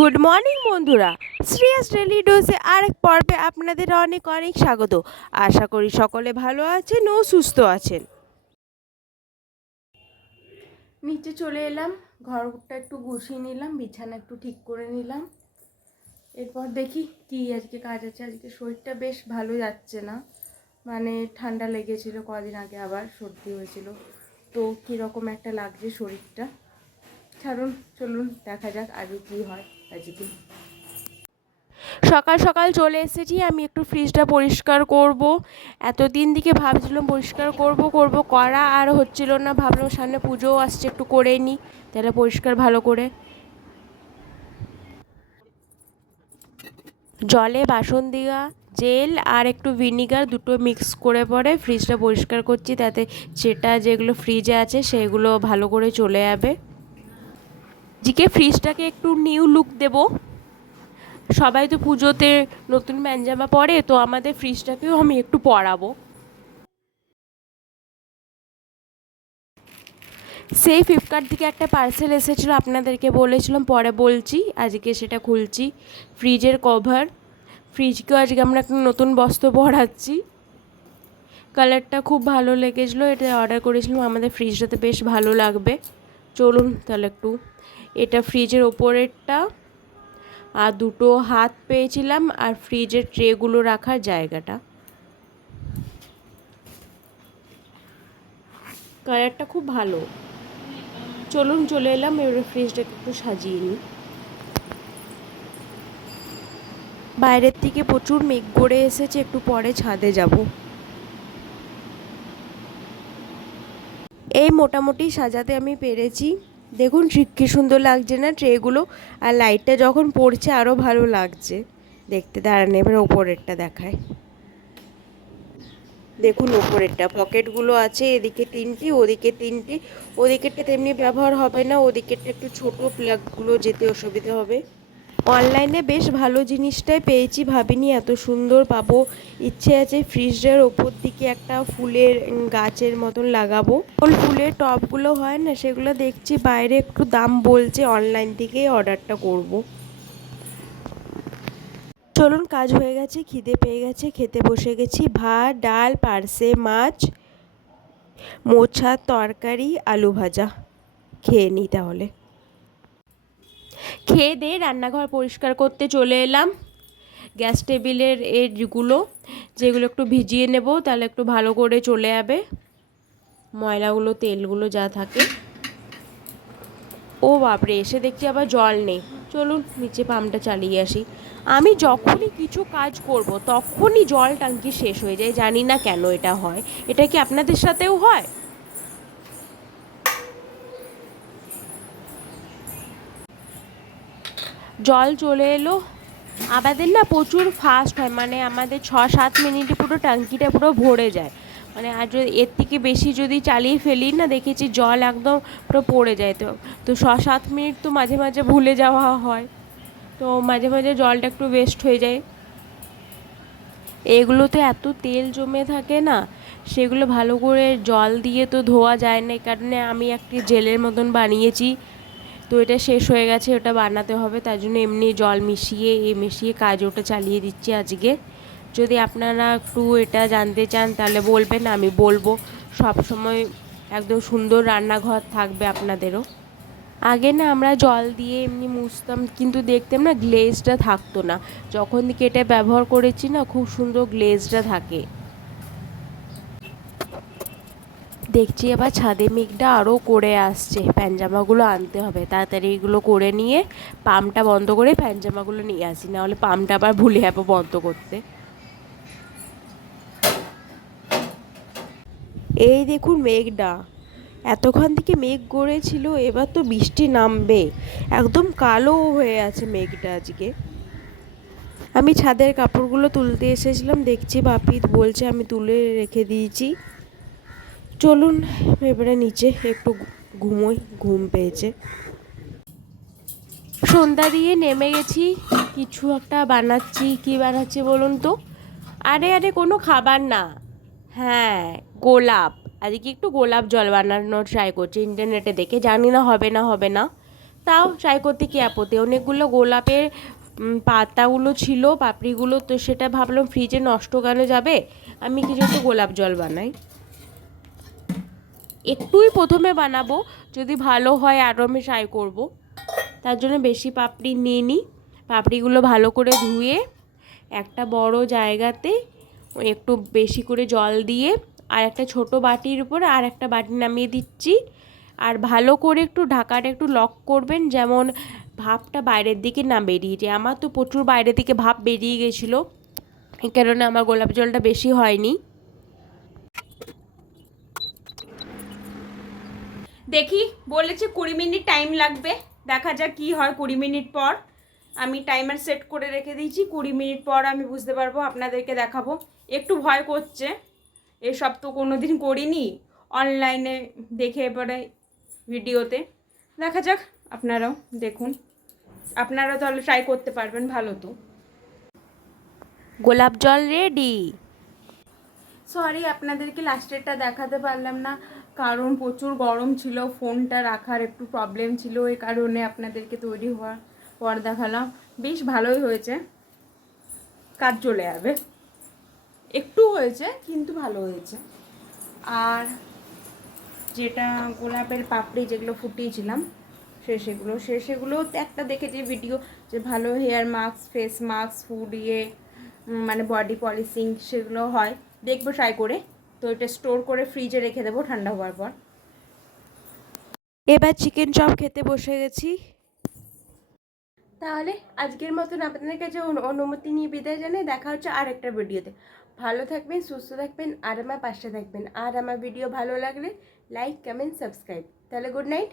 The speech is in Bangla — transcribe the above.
গুড মর্নিং বন্ধুরা, শ্রেয়াস ডেলি ডোজে আরেক পর্বে আপনাদের অনেক অনেক স্বাগত। আশা করি সকলে ভালো আছেন ও সুস্থ আছেন। নিচে চলে এলাম, ঘরটা একটু গুছিয়ে নিলাম, বিছানা একটু ঠিক করে নিলাম। এরপর দেখি কি আজকে কাজ আছে। আজকে শরীরটা বেশ ভালো যাচ্ছে না, মানে ঠান্ডা লেগেছিল কদিন আগে, আবার সর্দি হয়েছিল, তো কীরকম একটা লাগছে শরীরটা। ছাড়ুন, চলুন দেখা যাক আগে কী হয়। আজকে সকাল সকাল চলে এসেছি, আমি একটু ফ্রিজটা পরিষ্কার করব। এতদিন থেকে ভাবছিলাম পরিষ্কার করব করব, করা আর হচ্ছিল না। ভাবলাম সামনে পুজোও আসছে, একটু করেই নিই, তাহলে পরিষ্কার ভালো করে। জলে বাসন দেওয়া জেল আর একটু ভিনিগার দুটো মিক্স করে পরে ফ্রিজটা পরিষ্কার করছি, তাতে যেগুলো ফ্রিজে আছে সেগুলো ভালো করে চলে যাবে। জিকে ফ্রিজটাকে একটু নিউ লুক দেবো। সবাই তো পুজোতে নতুন প্যান্জামা পরে, তো আমাদের ফ্রিজটাকেও আমি একটু পরাবো। সেই ফ্লিপকার্ট থেকে একটা পার্সেল এসেছিলো, আপনাদেরকে বলেছিলাম, পরে বলছি। আজকে সেটা খুলছি, ফ্রিজের কভার। ফ্রিজকেও আজকে আমরা একটা নতুন বস্ত্র পরাচ্ছি। কালারটা খুব ভালো লেগেছিলো, এটা অর্ডার করেছিলাম, আমাদের ফ্রিজটাতে বেশ ভালো লাগবে। চলুন তাহলে একটু, এটা ফ্রিজের ওপরেরটা, আর দুটো হাত পেয়েছিলাম, আর ফ্রিজের ট্রেগুলো রাখার জায়গাটা। কালারটা খুব ভালো। চলুন চলে এলাম, এবারে ফ্রিজটাকে একটু সাজিয়ে নিই। বাইরের থেকে প্রচুর মেঘ করে এসেছে, একটু পরে ছাদে যাব। এই মোটামুটি সাজাতে আমি পেরেছি। দেখুন কি সুন্দর লাগছে না ট্রেগুলো, আর লাইটটা যখন পড়ছে আরও ভালো লাগছে দেখতে। দাঁড়ান, এবার ওপরেরটা দেখায়। দেখুন ওপরেরটা পকেটগুলো আছে, এদিকে তিনটি ওদিকে তিনটি। ওদিকেরটা তেমনি ব্যবহার হবে না, ওদিকেরটা একটু ছোটো, প্লাগগুলো যেতে অসুবিধা হবে। অনলাইনে বেশ ভালো জিনিসটাই পেয়েছি, ভাবিনি এত সুন্দর পাবো। ইচ্ছে আছে ফ্রিজের ওপর দিকে একটা ফুলের গাছের মতন লাগাবো। ফুলের টবগুলো হয় না, সেগুলো দেখছি বাইরে একটু দাম বলছে, অনলাইন থেকেই অর্ডারটা করব। চলুন, কাজ হয়ে গেছে, খিদে পেয়ে গেছে, খেতে বসে গেছি। ভাত, ডাল, পার্সে মাছ, মোচার তরকারি, আলু ভাজা। খেয়ে নিই তাহলে। খেয়ে দিয়ে রান্নাঘর পরিষ্কার করতে চলে এলাম। গ্যাস টেবিলের এগুলো, যেগুলো একটু ভিজিয়ে নেব, তাহলে একটু ভালো করে চলে যাবে ময়লাগুলো, তেলগুলো যা থাকে। ও বাপরে, এসে দেখছি আবার জল নেই। চলুন নিচে পাম্পটা চালিয়ে আসি। আমি যখনই কিছু কাজ করব তখনই জল ট্যাঙ্কি শেষ হয়ে যায়, জানি না কেন এটা হয়। এটা কি আপনাদের সাথেও হয়? জল চলে এলো। আমাদের না প্রচুর ফাস্ট হয়, মানে আমাদের 6-7 মিনিটে পুরো ট্যাঙ্কিটা পুরো ভরে যায়। মানে আর যদি এর থেকে বেশি যদি চালিয়ে ফেলি না, দেখেছি জল একদম পুরো পড়ে যায়। তো তো 6-7 মিনিট তো মাঝে মাঝে ভুলে যাওয়া হয়, তো মাঝে মাঝে জলটা একটু ওয়েস্ট হয়ে যায়। এগুলোতে এত তেল জমে থাকে না, সেগুলো ভালো করে জল দিয়ে তো ধোয়া যায় না। এই কারণে আমি একটি জেলের মতন বানিয়েছি, তো এটা শেষ হয়ে গেছে, ওটা বানাতে হবে, তার জন্য এমনি জল মিশিয়ে কাজ ওটা চালিয়ে দিচ্ছি আজকে। যদি আপনারা একটু এটা জানতে চান তাহলে বলবেন, আমি বলবো। সব সময় একদম সুন্দর রান্নাঘর থাকবে আপনাদেরও। আগে না আমরা জল দিয়ে এমনি মুছতাম, কিন্তু দেখতাম না গ্লেজটা থাকতো না। যখন থেকে এটা ব্যবহার করেছি না, খুব সুন্দর গ্লেজটা থাকে। দেখছি এবার ছাদে মেঘটা আরও করে আসছে, প্যান্জামাগুলো আনতে হবে তাড়াতাড়ি। এগুলো করে নিয়ে পাম্পটা বন্ধ করে প্যান্জামাগুলো নিয়ে আসি, নাহলে পাম্পটা আবার ভুলে যাবো বন্ধ করতে। এই দেখুন মেঘটা, এতক্ষণ থেকে মেঘ গড়েছিল, এবার তো বৃষ্টি নামবে। একদম কালো হয়ে আছে মেঘটা আজকে। আমি ছাদের কাপড়গুলো তুলতে এসেছিলাম, দেখছি বাপি বলছে আমি তুলে রেখে দিয়েছি। চলুন এবারে নিচে একটু ঘুমোই, ঘুম পেয়েছে। সন্ধ্যা দিয়ে নেমে গেছি, কিছু একটা বানাচ্ছি। কি বানাচ্ছি বলুন তো? আরে আরে, কোনো খাবার না, হ্যাঁ আজকে একটু গোলাপ জল বানানোর ট্রাই করছি ইন্টারনেটে দেখে, জানি না হবে না হবে না। তাও ট্রাই করতে কি আপত্তি। অনেকগুলো গোলাপের পাতাগুলো ছিল, পাপড়িগুলো, তো সেটা ভাবলাম ফ্রিজে নষ্ট কেন যাবে, আমি কিছু একটু গোলাপ জল বানাই। একটুই প্রথমে বানাবো, যদি ভালো হয় আরও আমি ট্রাই করব। তার জন্য বেশি পাপড়ি নিয়ে নিই। পাপড়িগুলো ভালো করে ধুয়ে একটা বড় জায়গাতে একটু বেশি করে জল দিয়ে আর একটা ছোট বাটির উপরে আর একটা বাটি নামিয়ে দিচ্ছি। আর ভালো করে একটু ঢাকাটা একটু লক করবেন, যেমন ভাপটা বাইরের দিকে না বেরিয়ে যায়। আমার তো প্রচুর বাইরের দিকে ভাপ বেরিয়ে গেছিলো, এই কারণে আমার গোলাপ জলটা বেশি হয়নি। দেখি বলেছে 20 মিনিট টাইম লাগবে, দেখা যাক কি হয়। 20 মিনিট পর আমি টাইমার সেট করে রেখে দিয়েছি, 20 মিনিট পর আমি বুঝতে পারবো, আপনাদেরকে দেখাবো। একটু ভয় করছে, এসব তো কোনো দিন করিনি, অনলাইনে দেখে এবারে ভিডিওতে। দেখা যাক, আপনারাও দেখুন, আপনারাও তাহলে ট্রাই করতে পারবেন, ভালো তো। গোলাপ জল রেডি। সরি আপনাদেরকে লাস্টেরটা দেখাতে পারলাম না, কারণ প্রচুর গরম ছিল, ফোনটা রাখার একটু প্রবলেম ছিল, এই কারণে আপনাদেরকে তৈরি হওয়ার পর দেখালাম। বেশ ভালোই হয়েছে, কাজ চলে যাবে, একটু হয়েছে কিন্তু ভালো হয়েছে। আর যেটা গোলাপের পাপড়ি যেগুলো ফুটিয়েছিলাম, সেগুলো একটা দেখেছি ভিডিও, যে ভালো hair mask, face mask, food মানে বডি পলিশিং সেগুলো হয়, দেখবো ট্রাই করে। তো এটা স্টোর করে ফ্রিজে রেখে দেবো ঠান্ডা হওয়ার পর। এবার চিকেন চপ খেতে বসে গেছি। তাহলে আজকের মতন আপনাদের কাছে অনুমতি নিয়ে বিদায় জানাই। দেখা হচ্ছে আর একটা ভিডিওতে। ভালো থাকবেন, সুস্থ থাকবেন, আর আমার পাশে থাকবেন। আর আমার ভিডিও ভালো লাগলে লাইক, কমেন্ট, সাবস্ক্রাইব। তাহলে গুড নাইট।